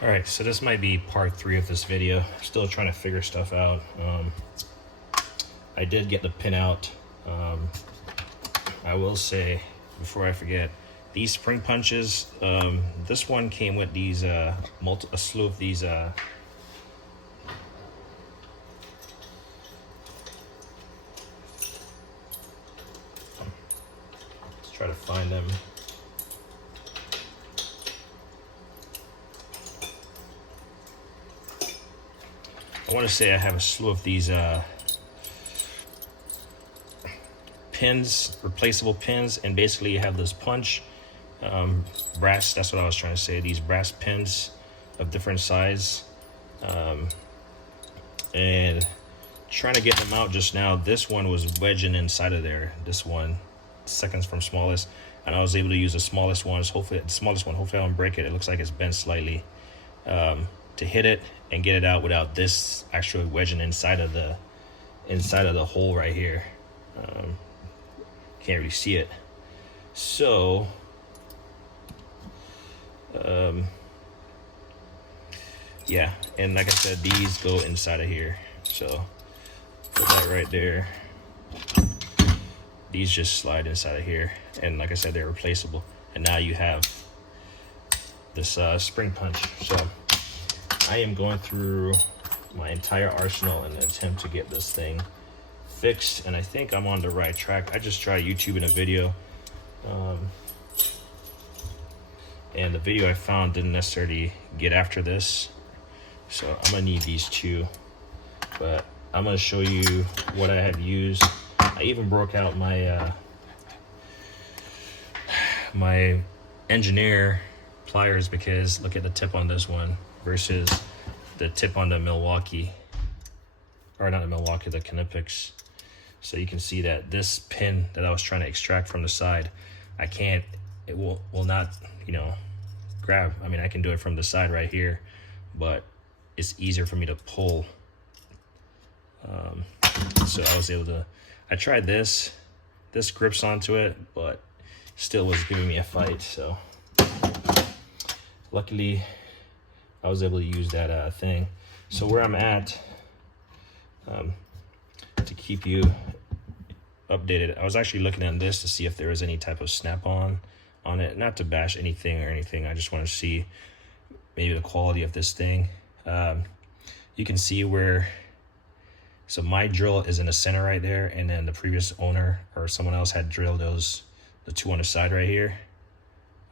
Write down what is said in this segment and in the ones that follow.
All right, so this might be part 3 of this video. Still trying to figure stuff out. I did get the pin out. I will say, before I forget, these spring punches, this one came with these, a slew of these, let's try to find them. I want to say I have a slew of these pins, replaceable pins, and basically you have this punch, brass, that's what I was trying to say, these brass pins of different size, and trying to get them out just now. This one was wedging inside of there, this one, seconds from smallest, and I was able to use the smallest one. Hopefully the smallest one, hopefully I don't break it. It looks like it's bent slightly, to hit it and get it out without this actually wedging inside of the hole right here. Can't really see it. So yeah, and like I said, these go inside of here, so put that right there. These just slide inside of here, and like I said, they're replaceable. And now you have this spring punch. So I am going through my entire arsenal in an attempt to get this thing fixed, and I think I'm on the right track. I just tried YouTubing a video, and the video I found didn't necessarily get after this, so I'm gonna need these two. But I'm gonna show you what I have used. I even broke out my my engineer pliers, because look at the tip on this one versus the tip on the Milwaukee, or not the Milwaukee, the Kinetics. So you can see that this pin that I was trying to extract from the side, I can't, it will not, you know, grab. I mean, I can do it from the side right here, but it's easier for me to pull. So I was able to, I tried this grips onto it, but still was giving me a fight. So luckily I was able to use that thing. So where I'm at, to keep you updated, I was actually looking at this to see if there was any type of snap-on on it, not to bash anything or anything. I just want to see maybe the quality of this thing. You can see where, so my drill is in the center right there, and then the previous owner or someone else had drilled those, the two on the side right here,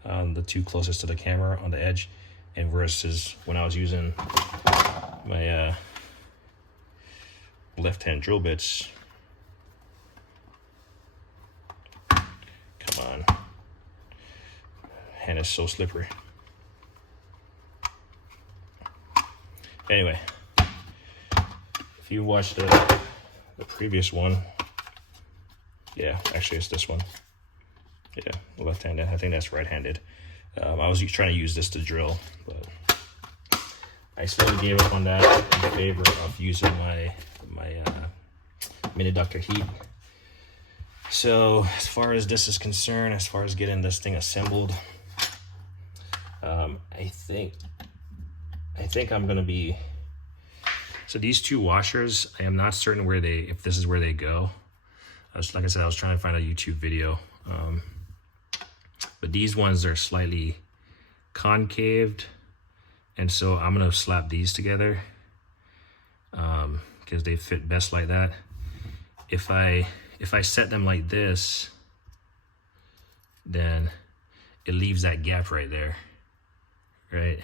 the two closest to the camera on the edge, and versus when I was using my left-hand drill bits. Come on, hand is so slippery. Anyway, if you watched the previous one, yeah, actually it's this one, yeah, left-handed, I think that's right-handed. I was trying to use this to drill, but I slowly gave up on that in favor of using my mini ductor heat. So as far as this is concerned, as far as getting this thing assembled, I think I'm gonna be, so these two washers, I am not certain where they, if this is where they go. Like I said, I was trying to find a YouTube video, but these ones are slightly concaved, and so I'm gonna slap these together because they fit best like that. If I set them like this, then it leaves that gap right there, right?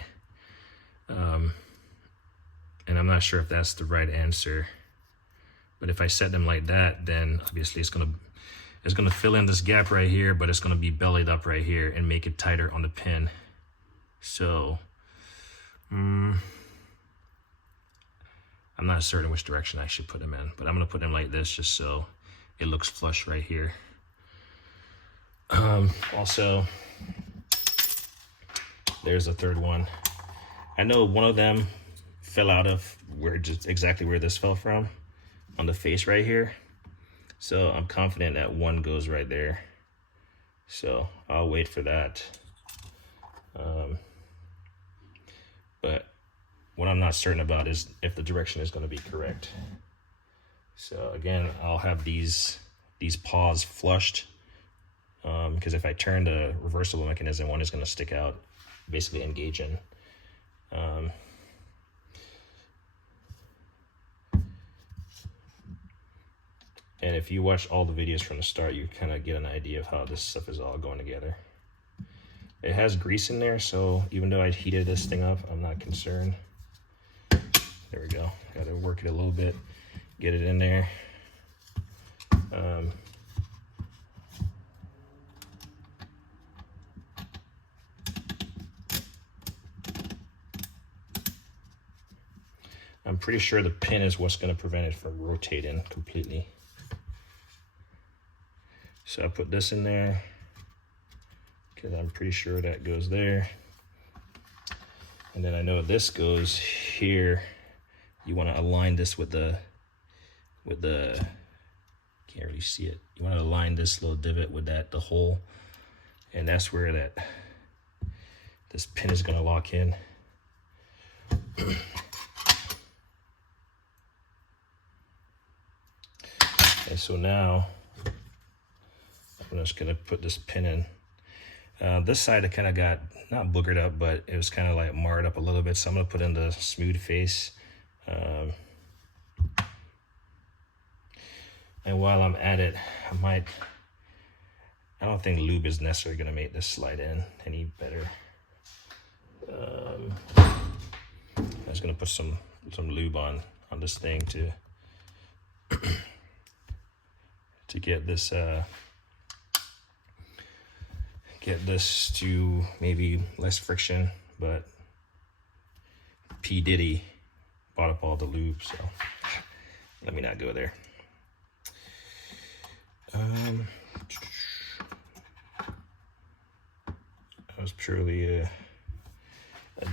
And I'm not sure if that's the right answer, but if I set them like that, then obviously it's gonna fill in this gap right here, but it's gonna be bellied up right here and make it tighter on the pin. So I'm not certain which direction I should put them in, but I'm gonna put them like this just so it looks flush right here. Also, there's a third one. I know one of them fell out of where, just exactly where this fell from, on the face right here. So I'm confident that one goes right there. So I'll wait for that. But what I'm not certain about is if the direction is going to be correct. So again, I'll have these paws flushed, because if I turn the reversible mechanism, one is going to stick out, basically engaging. And if you watch all the videos from the start, you kind of get an idea of how this stuff is all going together. It has grease in there, so even though I heated this thing up, I'm not concerned. There we go. Got to work it a little bit, get it in there. I'm pretty sure the pin is what's going to prevent it from rotating completely. So I put this in there because I'm pretty sure that goes there. And then I know this goes here. You want to align this with the, can't really see it. You want to align this little divot with the hole. And that's where this pin is going to lock in. And so now I'm just gonna put this pin in. This side I kind of got not boogered up, but it was kind of like marred up a little bit. So I'm gonna put in the smooth face. And while I'm at it, I don't think lube is necessarily gonna make this slide in any better. I'm just gonna put some lube on this thing to get this to maybe less friction, but P. Diddy bought up all the lube, so let me not go there. That was purely a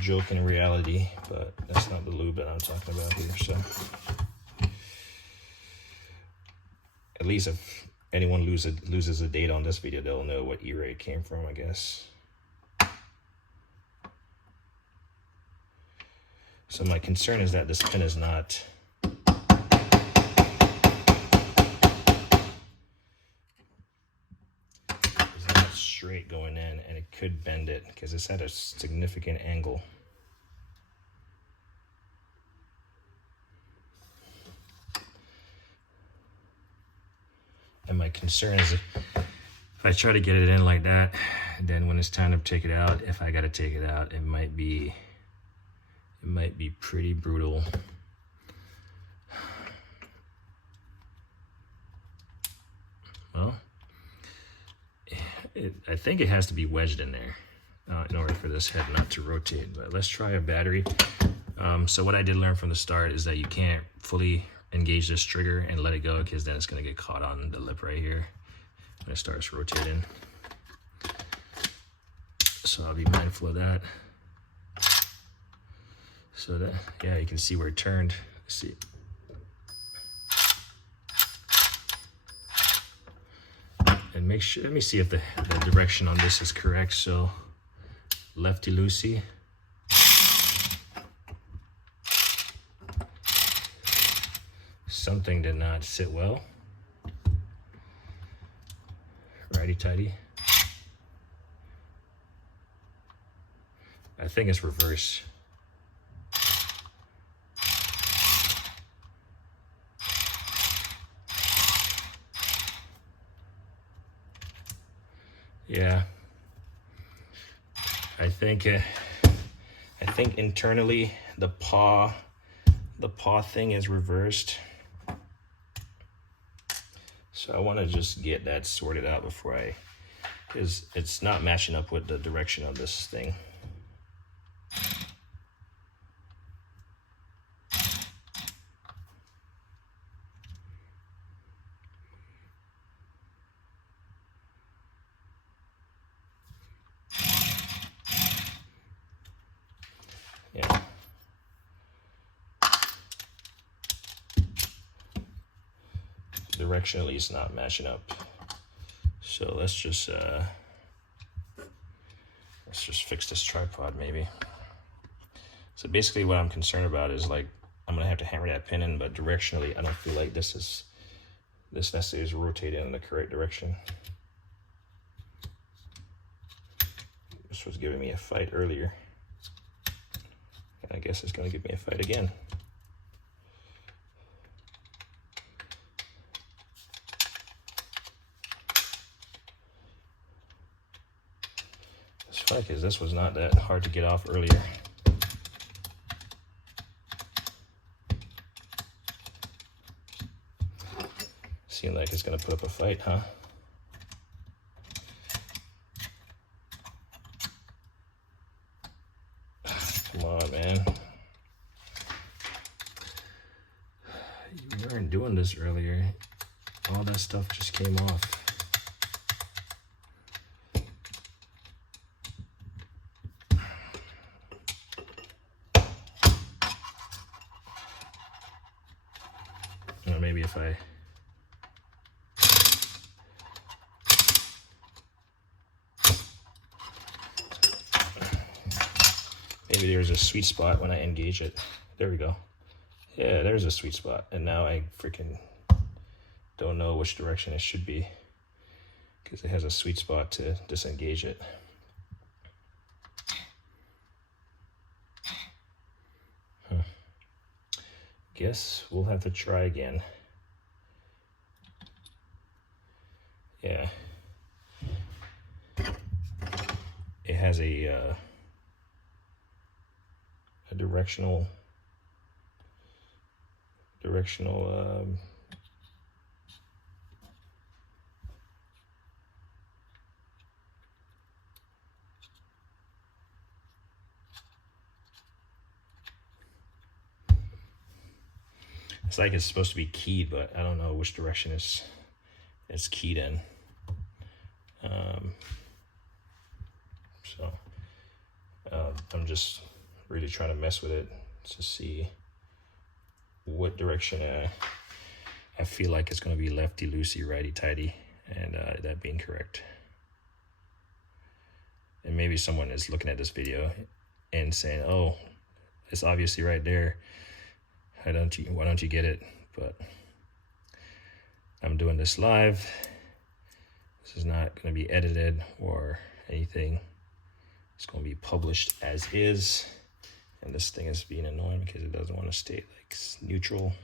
joke in reality, but that's not the lube that I'm talking about here. So at least if anyone loses a date on this video, they'll know what era it came from, I guess. So my concern is that this pin is not straight going in, and it could bend it because it's at a significant angle. And my concern is if I try to get it in like that, then when it's time to take it out, if I got to take it out, it might be pretty brutal. Well, I think it has to be wedged in there in order for this head not to rotate. But let's try a battery. So what I did learn from the start is that you can't fully engage this trigger and let it go, because then it's going to get caught on the lip right here when it starts rotating. So I'll be mindful of that. So that, yeah, you can see where it turned. Let's see. And make sure, let me see if the direction on this is correct. So lefty loosey. Something did not sit well. Righty tighty. I think it's reverse. Yeah, I think internally the paw thing is reversed. So I want to just get that sorted out before because it's not matching up with the direction of this thing. Yeah. Directionally it's not matching up. So let's just fix this tripod maybe. So basically what I'm concerned about is like, I'm gonna have to hammer that pin in, but directionally, I don't feel like this necessarily is rotating in the correct direction. This was giving me a fight earlier. And I guess it's gonna give me a fight again. It's funny because this was not that hard to get off earlier. Seems like it's gonna put up a fight, huh? Come on, man. You weren't doing this earlier. All that stuff just came off. Or maybe if I... Maybe there's a sweet spot when I engage it. There we go. Yeah, there's a sweet spot. And now I freaking don't know which direction it should be because it has a sweet spot to disengage it. Guess we'll have to try again. Yeah. It has a directional it's like it's supposed to be keyed, but I don't know which direction it's keyed in. I'm just really trying to mess with it to see what direction I feel like it's going to be lefty loosey, righty tighty, and that being correct. And maybe someone is looking at this video and saying, "Oh, it's obviously right there. Why don't you get it?" But I'm doing this live. This is not going to be edited or anything. It's going to be published as is. And this thing is being annoying because it doesn't want to stay like neutral.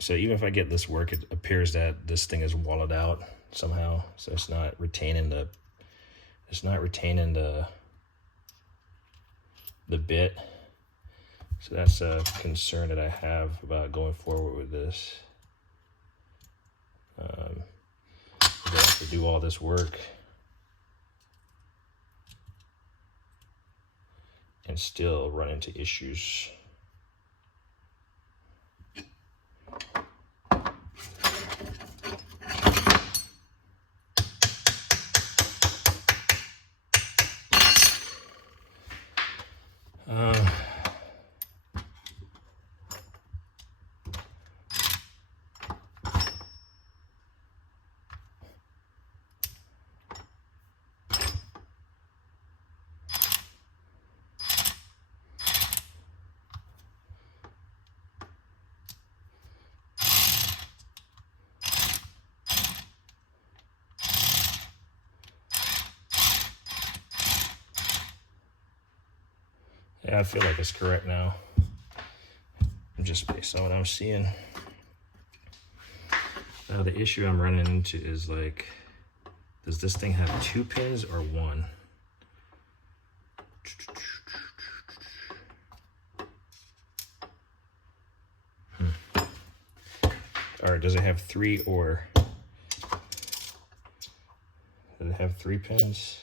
So even if I get this work, it appears that this thing is walled out somehow. So it's not retaining the bit. So that's a concern that I have about going forward with this. I have to do all this work and still run into issues. Yeah, I feel like it's correct now. Just based on what I'm seeing. Now the issue I'm running into is like, does this thing have 2 pins or 1? Or does it have 3 or? Does it have 3 pins?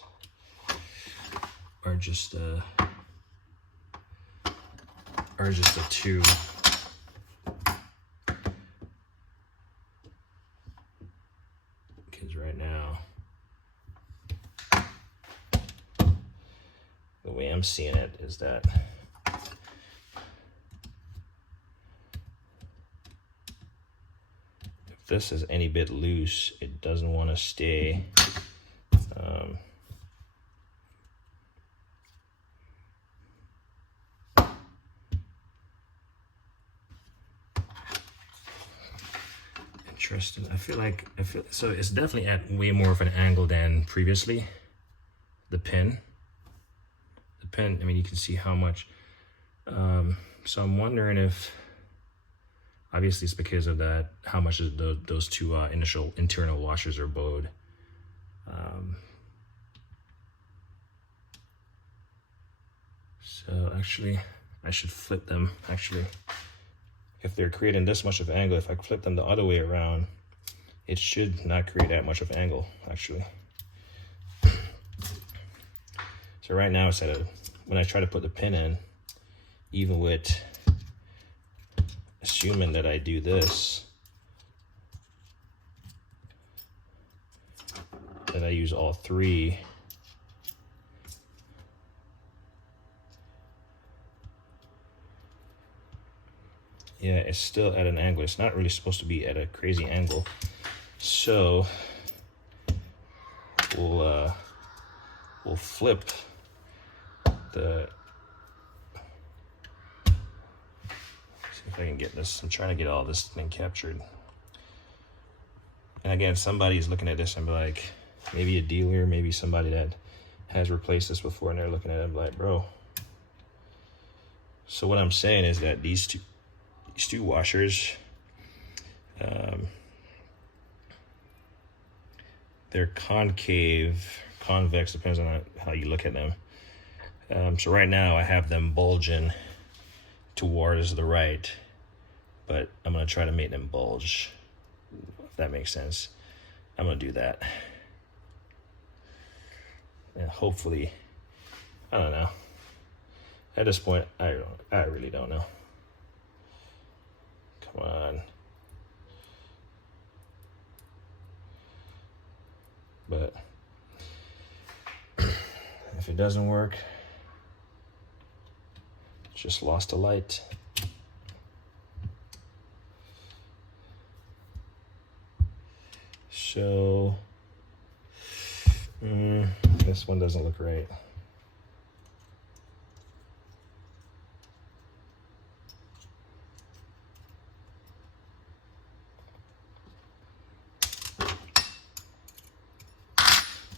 are just a 2. Because right now, the way I'm seeing it is that if this is any bit loose, it doesn't want to stay. Interesting. I feel so it's definitely at way more of an angle than previously. The pin, I mean, you can see how much. So I'm wondering if, obviously it's because of that, how much of those two initial internal washers are bowed. So actually, I should flip them. Actually, if they're creating this much of angle, if I flip them the other way around, it should not create that much of angle, actually. So right now it's at a, when I try to put the pin in, even with assuming that I do this, that I use all 3, yeah, it's still at an angle. It's not really supposed to be at a crazy angle. So we'll flip the, see if I can get this. I'm trying to get all this thing captured. And again, somebody's looking at this and be like, maybe a dealer, maybe somebody that has replaced this before, and they're looking at it and be like, bro. So what I'm saying is that these two washers, they're convex, depends on how you look at them. So right now I have them bulging towards the right, but I'm gonna try to make them bulge, if that makes sense. I'm gonna do that. And hopefully, I don't know. At this point, I really don't know. Come on. But if it doesn't work, just lost a light. So this one doesn't look right.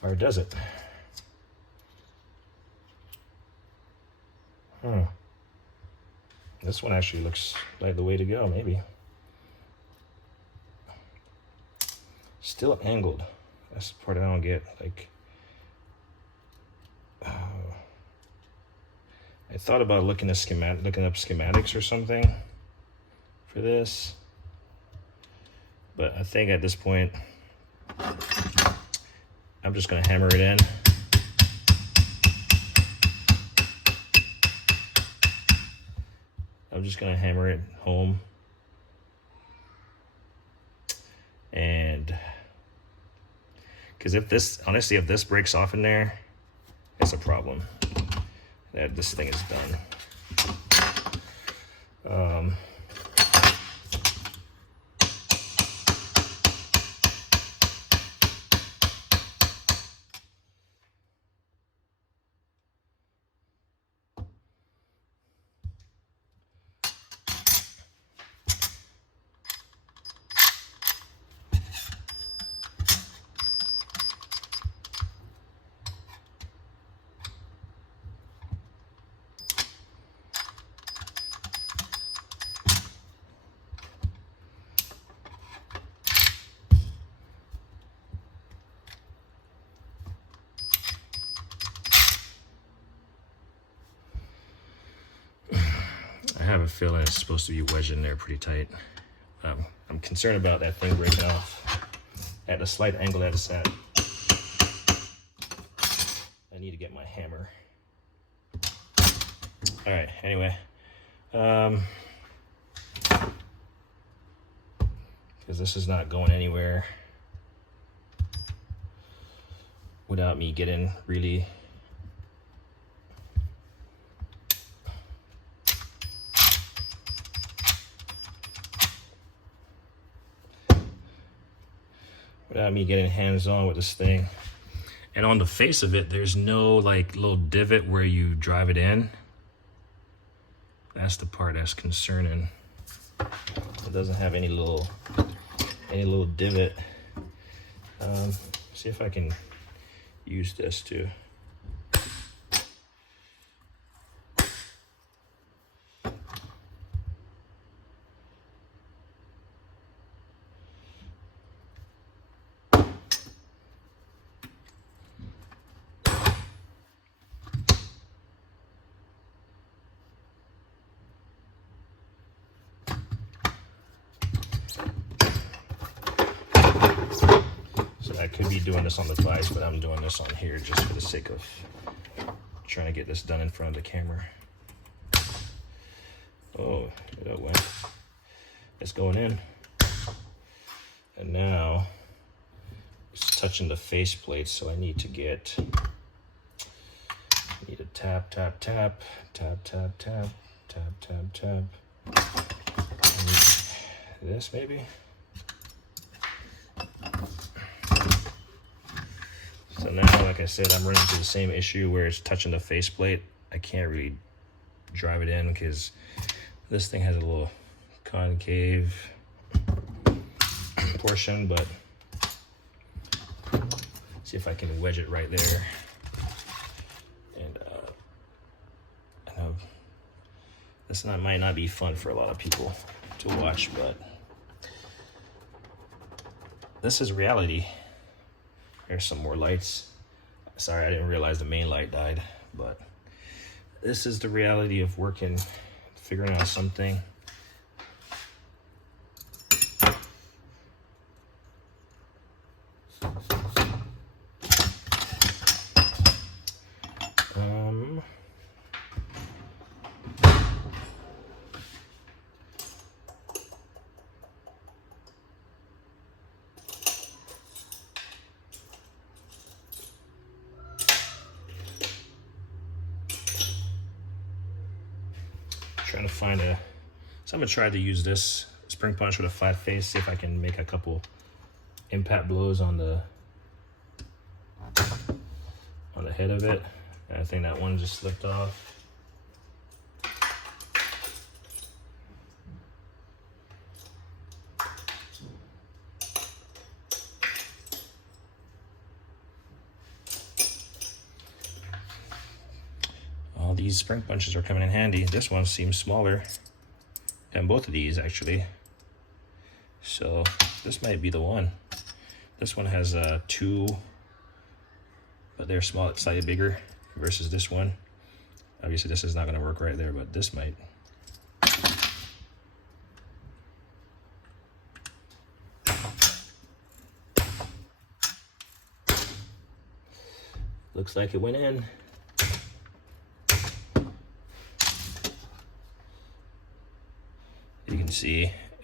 Or does it? This one actually looks like the way to go, maybe. Still angled. That's the part I don't get. Like, I thought about looking up schematics or something for this, but I think at this point, I'm just gonna hammer it in. I'm just gonna hammer it home. And because if this, honestly, if this breaks off in there, it's a problem. That this thing is done. I have a feeling it's supposed to be wedged in there pretty tight. I'm concerned about that thing breaking off at the slight angle that it's at. I need to get my hammer All right, anyway. Because this is not going anywhere without me getting really hands-on with this thing. And on the face of it, there's no like little divot where you drive it in. That's the part that's concerning. It doesn't have any little divot. See if I can use this too. I could be doing this on the device, but I'm doing this on here just for the sake of trying to get this done in front of the camera. Oh, that went. It's going in. And now it's touching the faceplate, so I need to tap, tap, tap, tap, tap, tap, tap, tap, tap. I need this maybe. So now, like I said, I'm running into the same issue where it's touching the faceplate. I can't really drive it in because this thing has a little concave portion, but see if I can wedge it right there. And I know this might not be fun for a lot of people to watch, but this is reality. There's some more lights. Sorry, I didn't realize the main light died, but this is the reality of working, figuring out something. Trying to find so I'm gonna try to use this spring punch with a flat face, see if I can make a couple impact blows on the head of it. And I think that one just slipped off. All these spring punches are coming in handy. This one seems smaller than both of these actually. So this might be the one. This one has two, but they're small, it's slightly bigger versus this one. Obviously this is not gonna work right there, but this might. Looks like it went in. You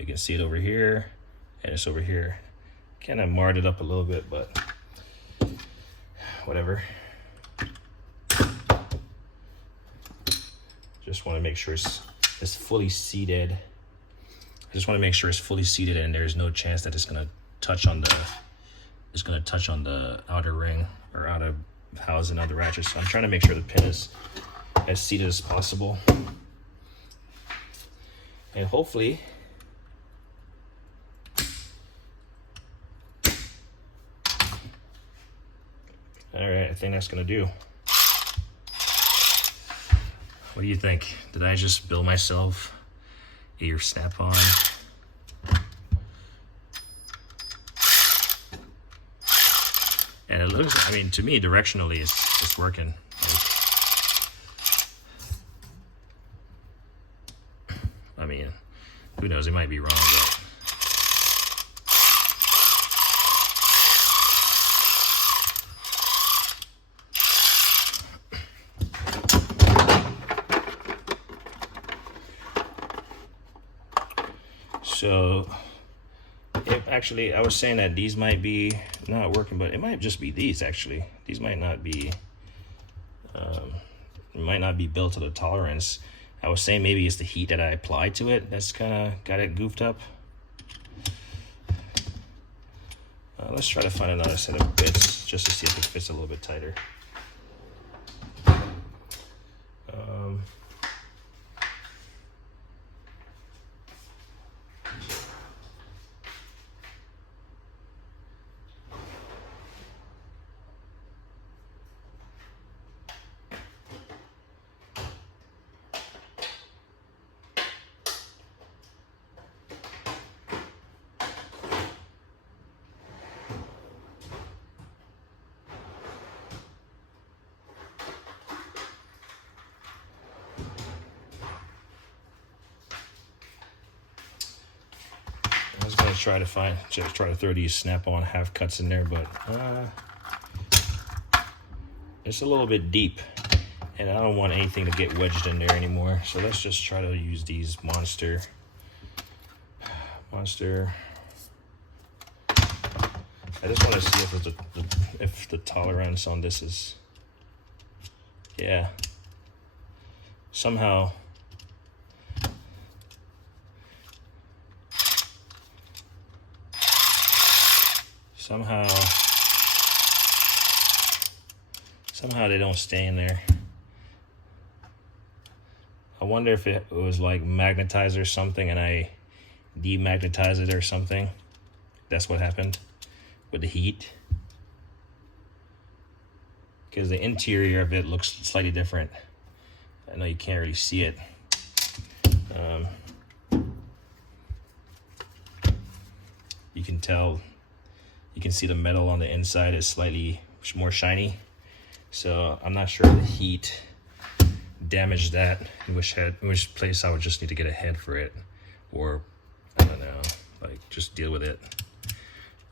can see it over here, and it's over here. Kind of marred it up a little bit, but whatever. Just want to make sure it's fully seated. I just want to make sure it's fully seated, and there's no chance that it's gonna touch on the outer ring or outer housing of the ratchet. So I'm trying to make sure the pin is as seated as possible. And hopefully all right, I think that's gonna do. What do you think? Did I just build myself a ear snap-on? And it looks, I mean, to me, directionally, it's working. I mean, who knows? It might be wrong, but So actually, I was saying that these might be not working, but it might just be these actually. These might not be, it might not be built to the tolerance. I was saying maybe it's the heat that I applied to it that's kind of got it goofed up. Let's try to find another set of bits just to see if it fits a little bit tighter. I was gonna try to throw these snap-on half cuts in there, but it's a little bit deep, and I don't want anything to get wedged in there anymore. So let's just try to use these monster. I just want to see if the tolerance on this is, yeah, somehow. Somehow they don't stay in there. I wonder if it was like magnetized or something and I demagnetized it or something. That's what happened with the heat. Because the interior of it looks slightly different. I know you can't really see it. You can tell, you can see the metal on the inside is slightly more shiny. So I'm not sure if the heat damaged that, in which place I would just need to get a head for it, or I don't know, like just deal with it.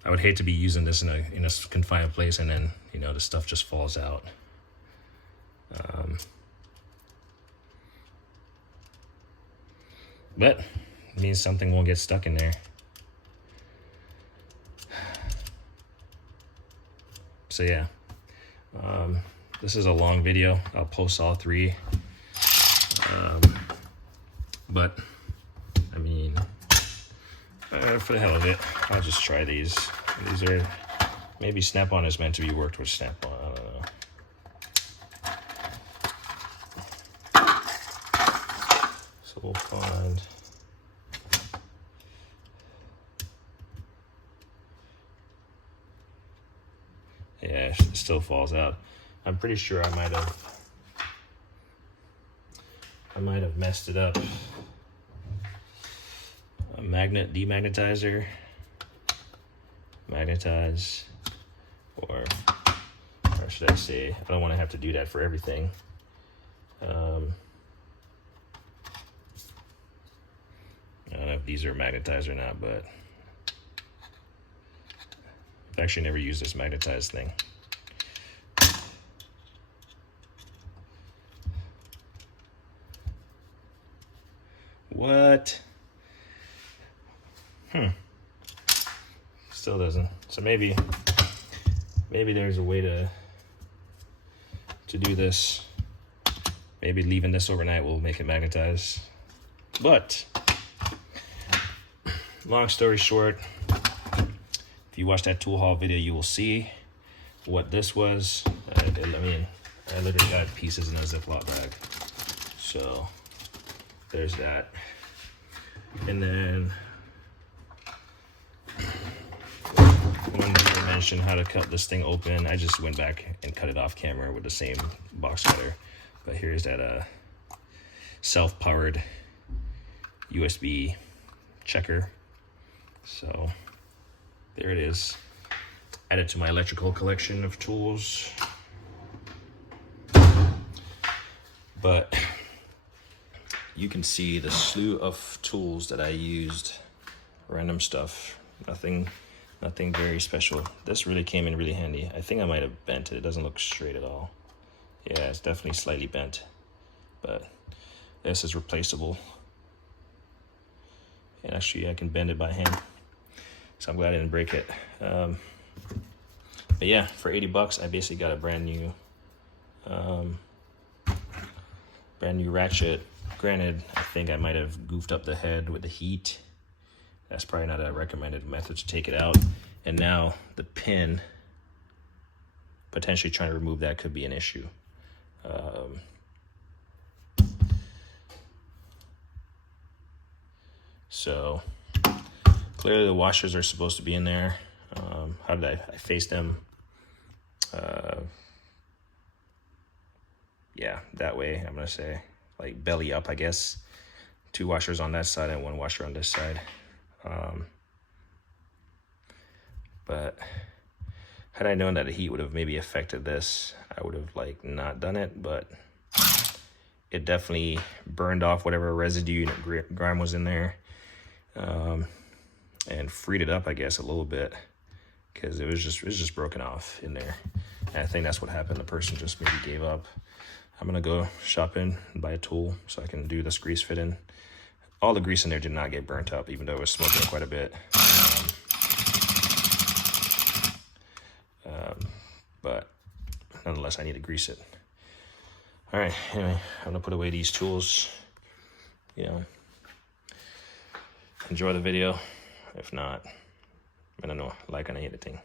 I would hate to be using this in a confined place and then, you know, the stuff just falls out. But it means something won't get stuck in there. So yeah, this is a long video. I'll post all three. But I mean, for the hell of it, I'll just try these. These are, maybe Snap-on is meant to be worked with Snap-on. I don't know. So we'll find. Yeah, it still falls out. I'm pretty sure I might have messed it up. A magnet demagnetizer, magnetize, or should I say, I don't want to have to do that for everything. I don't know if these are magnetized or not, but I've actually never used this magnetized thing. What? Still doesn't. So maybe there's a way to do this. Maybe leaving this overnight will make it magnetize. But long story short, if you watch that tool haul video, you will see what this was. I literally got pieces in a Ziploc bag. So there's that. And then one to mention how to cut this thing open. I just went back and cut it off camera with the same box cutter. But here's that self-powered USB checker. So there it is. Added to my electrical collection of tools. But you can see the slew of tools that I used. Random stuff. Nothing very special. This really came in really handy. I think I might have bent it. It doesn't look straight at all. Yeah, it's definitely slightly bent. But this is replaceable. And actually I can bend it by hand. So I'm glad I didn't break it. But yeah, for 80 bucks, I basically got a brand new ratchet. Granted, I think I might have goofed up the head with the heat. That's probably not a recommended method to take it out. And now the pin, potentially trying to remove that could be an issue. So clearly the washers are supposed to be in there. How did I face them? Yeah, that way, I'm gonna say, like belly up, I guess. 2 washers on that side and 1 washer on this side. But had I known that the heat would have maybe affected this, I would have like not done it, but it definitely burned off whatever residue and grime was in there, and freed it up, I guess, a little bit, because it was just broken off in there. And I think that's what happened. The person just maybe gave up. I'm gonna go shopping and buy a tool so I can do this grease fitting. All the grease in there did not get burnt up, even though it was smoking quite a bit. But nonetheless, I need to grease it. All right, anyway, I'm gonna put away these tools. You know, enjoy the video. If not, I don't know, like and hit the thing.